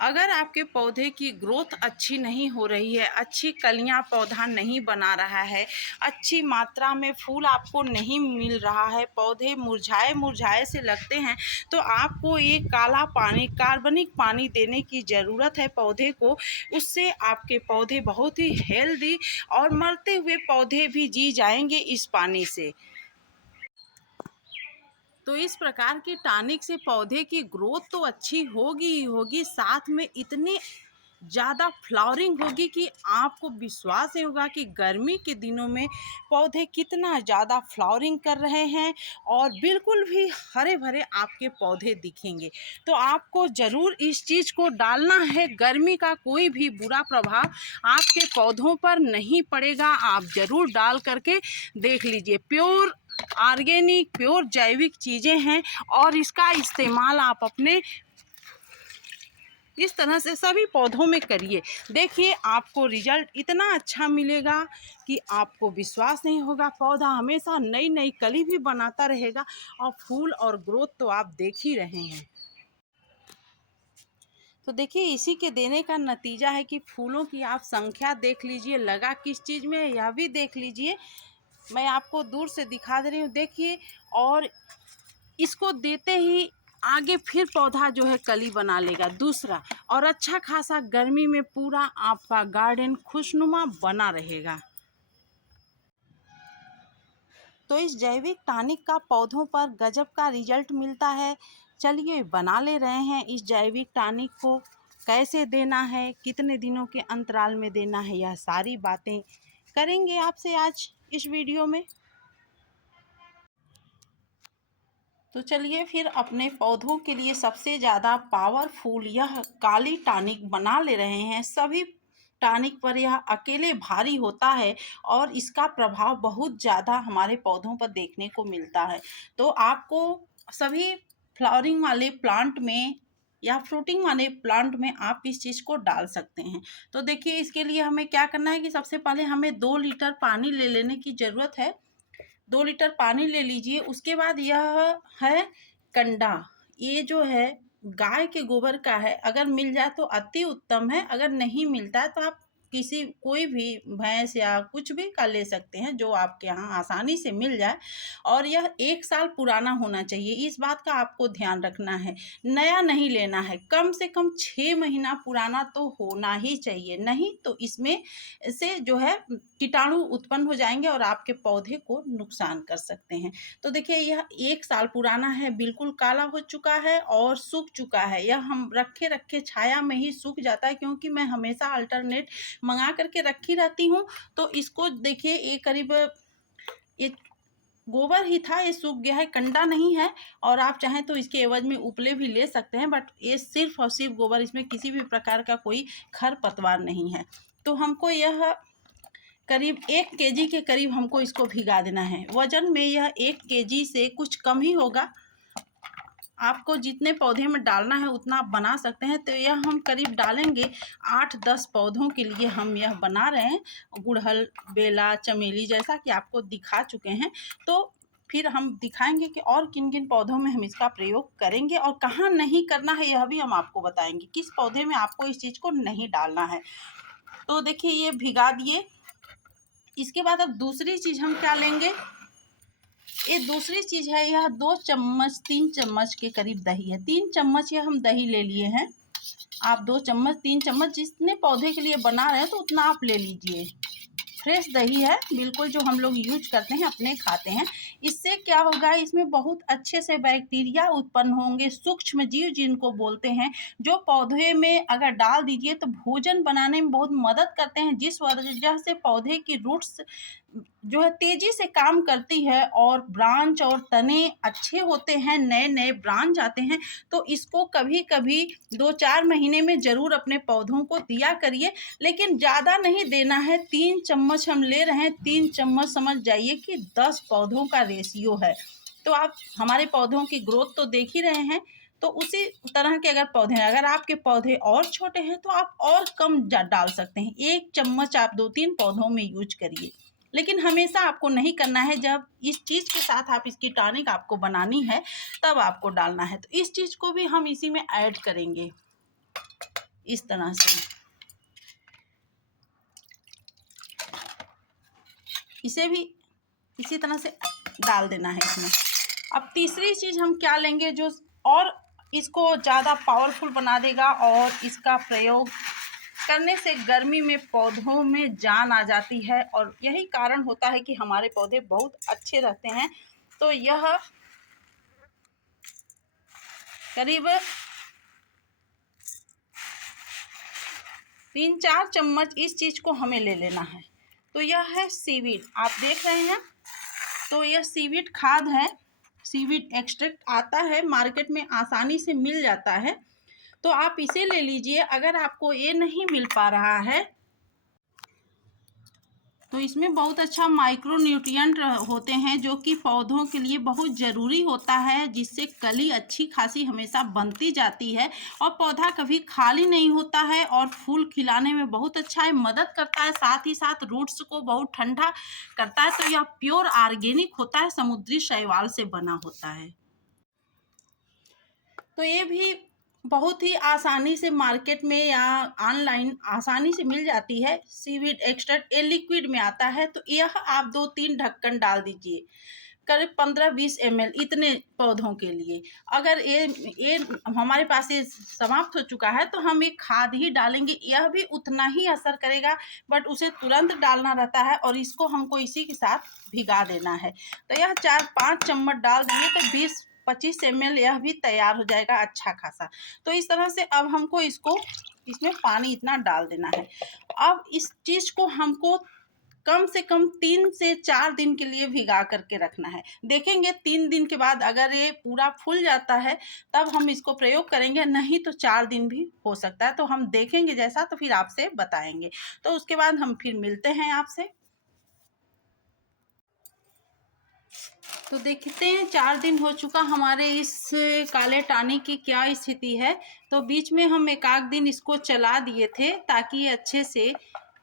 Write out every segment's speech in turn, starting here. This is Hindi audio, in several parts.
अगर आपके पौधे की ग्रोथ अच्छी नहीं हो रही है, अच्छी कलियां पौधा नहीं बना रहा है, अच्छी मात्रा में फूल आपको नहीं मिल रहा है, पौधे मुरझाए मुरझाए से लगते हैं, तो आपको एक काला पानी, कार्बनिक पानी देने की ज़रूरत है पौधे को। उससे आपके पौधे बहुत ही हेल्दी और मरते हुए पौधे भी जी जाएंगे इस पानी से। तो इस प्रकार की टॉनिक से पौधे की ग्रोथ तो अच्छी होगी ही होगी, साथ में इतनी ज़्यादा फ्लावरिंग होगी कि आपको विश्वास नहीं होगा कि गर्मी के दिनों में पौधे कितना ज़्यादा फ्लावरिंग कर रहे हैं और बिल्कुल भी हरे भरे आपके पौधे दिखेंगे। तो आपको ज़रूर इस चीज़ को डालना है। गर्मी का कोई भी बुरा प्रभाव आपके पौधों पर नहीं पड़ेगा। आप ज़रूर डाल करके देख लीजिए। प्योर ऑर्गेनिक, प्योर जैविक चीज़ें हैं और इसका इस्तेमाल आप अपने इस तरह से सभी पौधों में करिए। देखिए आपको रिजल्ट इतना अच्छा मिलेगा कि आपको विश्वास नहीं होगा। पौधा हमेशा नई नई कली भी बनाता रहेगा और फूल और ग्रोथ तो आप देख ही रहे हैं। तो देखिए इसी के देने का नतीजा है कि फूलों की आप संख्या देख लीजिए, लगा किस चीज़ में यह भी देख लीजिए। मैं आपको दूर से दिखा दे रही हूँ, देखिए। और इसको देते ही आगे फिर पौधा जो है कली बना लेगा दूसरा, और अच्छा खासा गर्मी में पूरा आपका गार्डन खुशनुमा बना रहेगा। तो इस जैविक टॉनिक का पौधों पर गजब का रिजल्ट मिलता है। चलिए बना ले रहे हैं इस जैविक टॉनिक को। कैसे देना है, कितने दिनों के अंतराल में देना है, यह सारी बातें करेंगे आपसे आज इस वीडियो में। तो चलिए फिर अपने पौधों के लिए सबसे ज़्यादा पावरफुल यह काली टॉनिक बना ले रहे हैं। सभी टॉनिक पर यह अकेले भारी होता है और इसका प्रभाव बहुत ज़्यादा हमारे पौधों पर देखने को मिलता है। तो आपको सभी फ्लावरिंग वाले प्लांट में या फ्रूटिंग वाले प्लांट में आप इस चीज़ को डाल सकते हैं। तो देखिए इसके लिए हमें क्या करना है कि सबसे पहले हमें 2 लीटर पानी ले लेने की ज़रूरत है। 2 लीटर पानी ले लीजिए। उसके बाद यह है कंडा। ये जो है गाय के गोबर का है। अगर मिल जाए तो अति उत्तम है, अगर नहीं मिलता है तो आप किसी कोई भी भैंस या कुछ भी का ले सकते हैं जो आपके यहाँ आसानी से मिल जाए। और यह 1 साल पुराना होना चाहिए, इस बात का आपको ध्यान रखना है। नया नहीं लेना है, कम से कम 6 महीना पुराना तो होना ही चाहिए, नहीं तो इसमें से जो है कीटाणु उत्पन्न हो जाएंगे और आपके पौधे को नुकसान कर सकते हैं। तो देखिए यह 1 साल पुराना है, बिल्कुल काला हो चुका है और सूख चुका है। यह हम रखे रखे छाया में ही सूख जाता है, क्योंकि मैं हमेशा अल्टरनेट मंगा करके रखी रहती हूँ। तो इसको देखिए ये करीब ये गोबर ही था, ये सूख गया है, कंडा नहीं है। और आप चाहें तो इसके एवज में उपले भी ले सकते हैं, बट ये सिर्फ और सिर्फ गोबर, इसमें किसी भी प्रकार का कोई खरपतवार नहीं है। तो हमको यह करीब 1 केजी के करीब हमको इसको भिगा देना है। वज़न में यह 1 केजी से कुछ कम ही होगा। आपको जितने पौधे में डालना है उतना आप बना सकते हैं। तो यह हम करीब डालेंगे 8-10 पौधों के लिए हम यह बना रहे हैं। गुड़हल, बेला, चमेली जैसा कि आपको दिखा चुके हैं। तो फिर हम दिखाएँगे कि और किन-किन पौधों में हम इसका प्रयोग करेंगे और कहाँ नहीं करना है यह भी हम आपको बताएँगे। किस पौधे में आपको इस चीज़ को नहीं डालना है। तो देखिए ये भिगा दिए। इसके बाद अब दूसरी चीज़ हम क्या लेंगे, ये दूसरी चीज़ है, यह 2 चम्मच 3 चम्मच के करीब दही है। 3 चम्मच यह हम दही ले लिए हैं। आप 2 चम्मच 3 चम्मच जितने पौधे के लिए बना रहे हैं तो उतना आप ले लीजिए। फ्रेश दही है बिल्कुल, जो हम लोग यूज करते हैं, अपने खाते हैं। इससे क्या होगा, इसमें बहुत अच्छे से बैक्टीरिया उत्पन्न होंगे, सूक्ष्म जीव जिनको बोलते हैं, जो पौधे में अगर डाल दीजिए तो भोजन बनाने में बहुत मदद करते हैं, जिस वजह से पौधे की रूट्स जो है तेजी से काम करती है और ब्रांच और तने अच्छे होते हैं, नए नए ब्रांच आते हैं। तो इसको कभी कभी 2-4 महीने में ज़रूर अपने पौधों को दिया करिए, लेकिन ज़्यादा नहीं देना है। 3 चम्मच हम ले रहे हैं, 3 चम्मच समझ जाइए कि 10 पौधों का रेशियो है। तो आप हमारे पौधों की ग्रोथ तो देख ही रहे हैं। तो उसी तरह के अगर पौधे हैं, अगर आपके पौधे और छोटे हैं तो आप और कम डाल सकते हैं। 1 चम्मच आप 2-3 पौधों में यूज करिए, लेकिन हमेशा आपको नहीं करना है। जब इस चीज़ के साथ आप इसकी टॉनिक आपको बनानी है तब आपको डालना है। तो इस चीज़ को भी हम इसी में ऐड करेंगे। इस तरह से इसे भी इसी तरह से डाल देना है इसमें। अब तीसरी चीज़ हम क्या लेंगे जो और इसको ज़्यादा पावरफुल बना देगा और इसका प्रयोग करने से गर्मी में पौधों में जान आ जाती है और यही कारण होता है कि हमारे पौधे बहुत अच्छे रहते हैं। तो यह करीब 3-4 चम्मच इस चीज़ को हमें ले लेना है। तो यह है सीवीड, आप देख रहे हैं। तो यह सीवीड खाद है, सीवीड एक्सट्रैक्ट आता है मार्केट में, आसानी से मिल जाता है। तो आप इसे ले लीजिए। अगर आपको ये नहीं मिल पा रहा है तो इसमें बहुत अच्छा माइक्रो न्यूट्रिएंट होते हैं जो कि पौधों के लिए बहुत ज़रूरी होता है, जिससे कली अच्छी खासी हमेशा बनती जाती है और पौधा कभी खाली नहीं होता है और फूल खिलाने में बहुत अच्छा है, मदद करता है। साथ ही साथ रूट्स को बहुत ठंडा करता है। तो यह प्योर ऑर्गेनिक होता है, समुद्री शैवाल से बना होता है। तो ये भी बहुत ही आसानी से मार्केट में या ऑनलाइन आसानी से मिल जाती है। सीवीड एक्सट्रैक्ट ये लिक्विड में आता है। तो यह आप 2-3 ढक्कन डाल दीजिए, करीब 15-20 ml इतने पौधों के लिए। अगर ये हमारे पास ये समाप्त हो चुका है तो हम एक खाद ही डालेंगे, यह भी उतना ही असर करेगा, बट उसे तुरंत डालना रहता है और इसको हमको इसी के साथ भिगा देना है। तो यह 4-5 चम्मच डाल देंगे तो 20-25 ml यह भी तैयार हो जाएगा अच्छा खासा। तो इस तरह से अब हमको इसमें पानी इतना डाल देना है। अब इस चीज़ को हमको कम से कम 3 से 4 दिन के लिए भिगा करके रखना है। देखेंगे 3 दिन के बाद अगर ये पूरा फूल जाता है तब हम इसको प्रयोग करेंगे, नहीं तो 4 दिन भी हो सकता है। तो हम देखेंगे जैसा तो फिर आपसे बताएंगे। तो उसके बाद हम फिर मिलते हैं आपसे। तो देखते हैं 4 दिन हो चुका हमारे इस काले टानी की क्या स्थिति है। तो बीच में हम एक आध दिन इसको चला दिए थे ताकि ये अच्छे से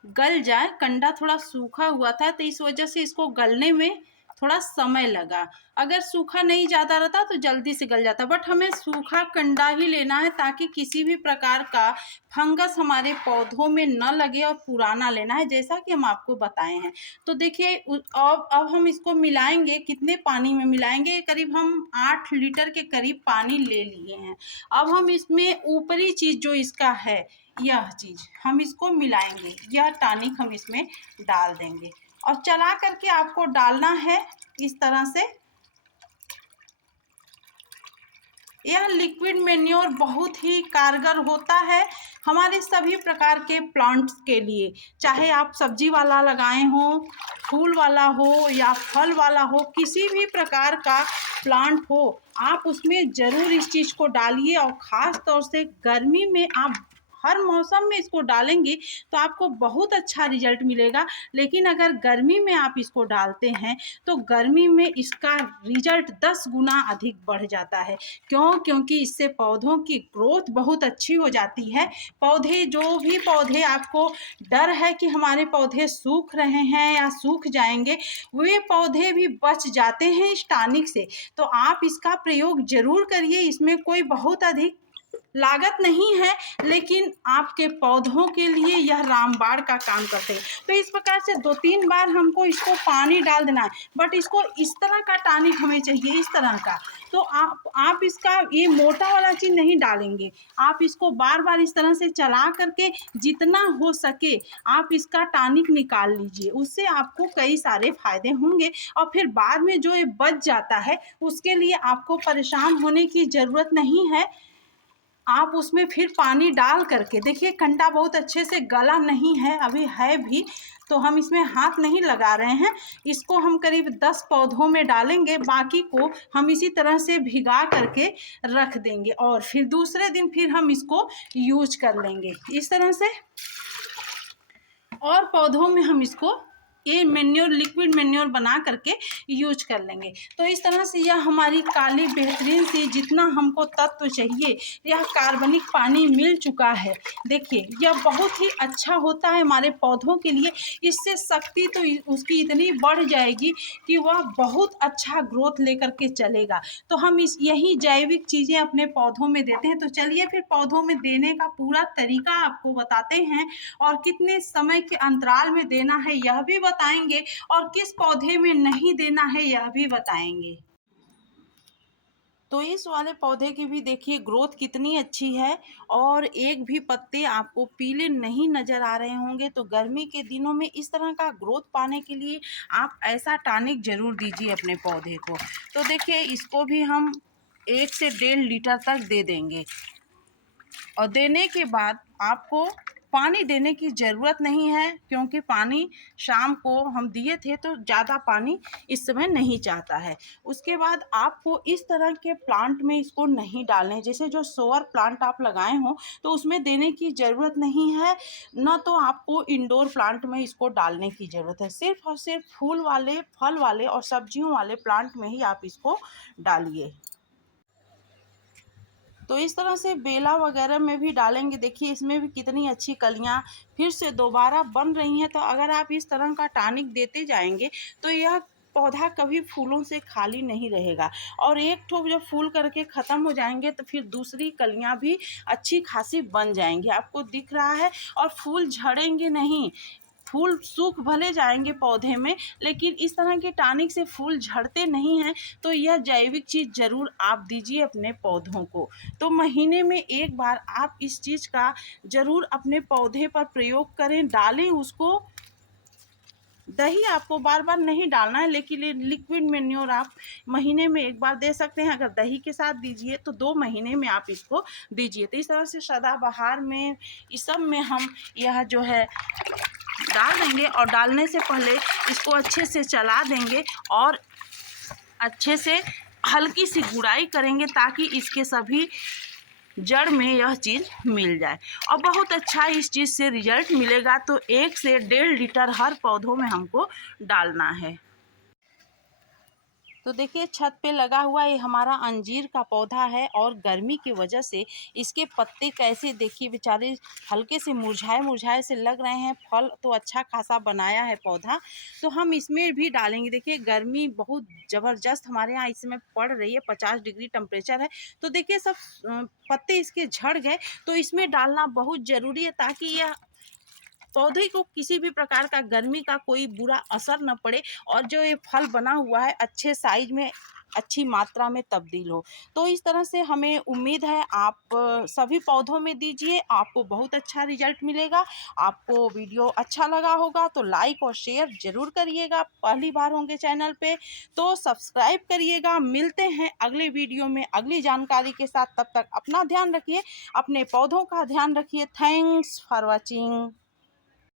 गल जाए। कंडा थोड़ा सूखा हुआ था तो इस वजह से इसको गलने में थोड़ा समय लगा। अगर सूखा नहीं ज़्यादा रहता तो जल्दी से गल जाता, बट हमें सूखा कंडा ही लेना है ताकि किसी भी प्रकार का फंगस हमारे पौधों में न लगे और पुराना लेना है, जैसा कि हम आपको बताए हैं। तो देखिए अब हम इसको मिलाएंगे। कितने पानी में मिलाएंगे? करीब हम 8 लीटर के करीब पानी ले लिए हैं। अब हम इसमें ऊपरी चीज़ जो इसका है, यह चीज़ हम इसको मिलाएंगे। यह टॉनिक हम इसमें डाल देंगे और चला करके आपको डालना है इस तरह से। यह लिक्विड मैन्योर बहुत ही कारगर होता है हमारे सभी प्रकार के प्लांट्स के लिए, चाहे आप सब्जी वाला लगाए हो, फूल वाला हो या फल वाला हो, किसी भी प्रकार का प्लांट हो, आप उसमें ज़रूर इस चीज़ को डालिए। और ख़ास तौर से गर्मी में आप हर मौसम में इसको डालेंगे तो आपको बहुत अच्छा रिजल्ट मिलेगा। लेकिन अगर गर्मी में आप इसको डालते हैं तो गर्मी में इसका रिजल्ट 10 गुना अधिक बढ़ जाता है। क्योंकि इससे पौधों की ग्रोथ बहुत अच्छी हो जाती है। जो भी पौधे आपको डर है कि हमारे पौधे सूख रहे हैं या सूख जाएंगे, वे पौधे भी बच जाते हैं इस टॉनिक से। तो आप इसका प्रयोग जरूर करिए। इसमें कोई बहुत अधिक लागत नहीं है, लेकिन आपके पौधों के लिए यह रामबाण का काम करते हैं। तो इस प्रकार से 2-3 बार हमको इसको पानी डाल देना है, बट इसको इस तरह का टॉनिक हमें चाहिए, इस तरह का। तो आप इसका ये मोटा वाला चीज़ नहीं डालेंगे। आप इसको बार बार इस तरह से चला करके जितना हो सके आप इसका टॉनिक निकाल लीजिए। उससे आपको कई सारे फायदे होंगे और फिर बाद में जो ये बच जाता है उसके लिए आपको परेशान होने की ज़रूरत नहीं है। आप उसमें फिर पानी डाल करके देखिए, कंडा बहुत अच्छे से गला नहीं है, अभी है भी, तो हम इसमें हाथ नहीं लगा रहे हैं। इसको हम करीब 10 पौधों में डालेंगे, बाकी को हम इसी तरह से भिगा करके रख देंगे और फिर दूसरे दिन फिर हम इसको यूज कर लेंगे इस तरह से। और पौधों में हम इसको ये मैन्योर लिक्विड मैन्योर बना करके यूज कर लेंगे। तो इस तरह से यह हमारी काली बेहतरीन सी जितना हमको तत्व चाहिए यह कार्बनिक पानी मिल चुका है। देखिए यह बहुत ही अच्छा होता है हमारे पौधों के लिए। इससे शक्ति तो उसकी इतनी बढ़ जाएगी कि वह बहुत अच्छा ग्रोथ लेकर के चलेगा। तो हम इस यही जैविक चीज़ें अपने पौधों में देते हैं। तो चलिए फिर पौधों में देने का पूरा तरीका आपको बताते हैं और कितने समय के अंतराल में देना है यह भी बताएंगे और किस पौधे में नहीं देना है यह भी बताएंगे। तो इस वाले पौधे की भी देखिए ग्रोथ कितनी अच्छी है और एक भी पत्ते आपको पीले नहीं नज़र आ रहे होंगे। तो गर्मी के दिनों में इस तरह का ग्रोथ पाने के लिए आप ऐसा टॉनिक ज़रूर दीजिए अपने पौधे को। तो देखिए इसको भी हम 1 से 1.5 लीटर तक दे देंगे और देने के बाद आपको पानी देने की ज़रूरत नहीं है, क्योंकि पानी शाम को हम दिए थे तो ज़्यादा पानी इस समय नहीं चाहता है। उसके बाद आपको इस तरह के प्लांट में इसको नहीं डालना है। जैसे जो शोअर प्लांट आप लगाए हों तो उसमें देने की ज़रूरत नहीं है, ना तो आपको इंडोर प्लांट में इसको डालने की ज़रूरत है। सिर्फ और सिर्फ फूल वाले, फल वाले और सब्जियों वाले प्लांट में ही आप इसको डालिए। तो इस तरह से बेला वगैरह में भी डालेंगे। देखिए इसमें भी कितनी अच्छी कलियां फिर से दोबारा बन रही हैं। तो अगर आप इस तरह का टॉनिक देते जाएंगे तो यह पौधा कभी फूलों से खाली नहीं रहेगा और एक ठोप जब फूल करके ख़त्म हो जाएंगे तो फिर दूसरी कलियां भी अच्छी खासी बन जाएंगी। आपको दिख रहा है, और फूल झड़ेंगे नहीं। फूल सूख भले जाएंगे पौधे में, लेकिन इस तरह के टॉनिक से फूल झड़ते नहीं हैं। तो यह जैविक चीज़ ज़रूर आप दीजिए अपने पौधों को। तो महीने में एक बार आप इस चीज़ का ज़रूर अपने पौधे पर प्रयोग करें, डालें उसको। दही आपको बार बार नहीं डालना है, लेकिन लिक्विड मैन्योर आप महीने में एक बार दे सकते हैं। अगर दही के साथ दीजिए तो 2 महीने में आप इसको दीजिए। तो इस तरह से सदाबहार में इस सब में हम यह जो है डाल देंगे और डालने से पहले इसको अच्छे से चला देंगे और अच्छे से हल्की सी गुड़ाई करेंगे ताकि इसके सभी जड़ में यह चीज़ मिल जाए और बहुत अच्छा इस चीज़ से रिजल्ट मिलेगा। तो 1 से 1.5 लीटर हर पौधों में हमको डालना है। तो देखिए छत पे लगा हुआ ये हमारा अंजीर का पौधा है और गर्मी की वजह से इसके पत्ते कैसे देखिए बेचारे हल्के से मुरझाए मुरझाए से लग रहे हैं। फल तो अच्छा खासा बनाया है पौधा, तो हम इसमें भी डालेंगे। देखिए गर्मी बहुत ज़बरदस्त हमारे यहाँ इस समय पड़ रही है, 50 डिग्री टेम्परेचर है। तो देखिए सब पत्ते इसके झड़ गए, तो इसमें डालना बहुत ज़रूरी है ताकि यह पौधे को किसी भी प्रकार का गर्मी का कोई बुरा असर न पड़े और जो ये फल बना हुआ है अच्छे साइज में, अच्छी मात्रा में तब्दील हो। तो इस तरह से हमें उम्मीद है आप सभी पौधों में दीजिए, आपको बहुत अच्छा रिजल्ट मिलेगा। आपको वीडियो अच्छा लगा होगा तो लाइक और शेयर ज़रूर करिएगा। पहली बार होंगे चैनल पे तो सब्सक्राइब करिएगा। मिलते हैं अगले वीडियो में अगली जानकारी के साथ। तब तक अपना ध्यान रखिए, अपने पौधों का ध्यान रखिए। Thanks for watching.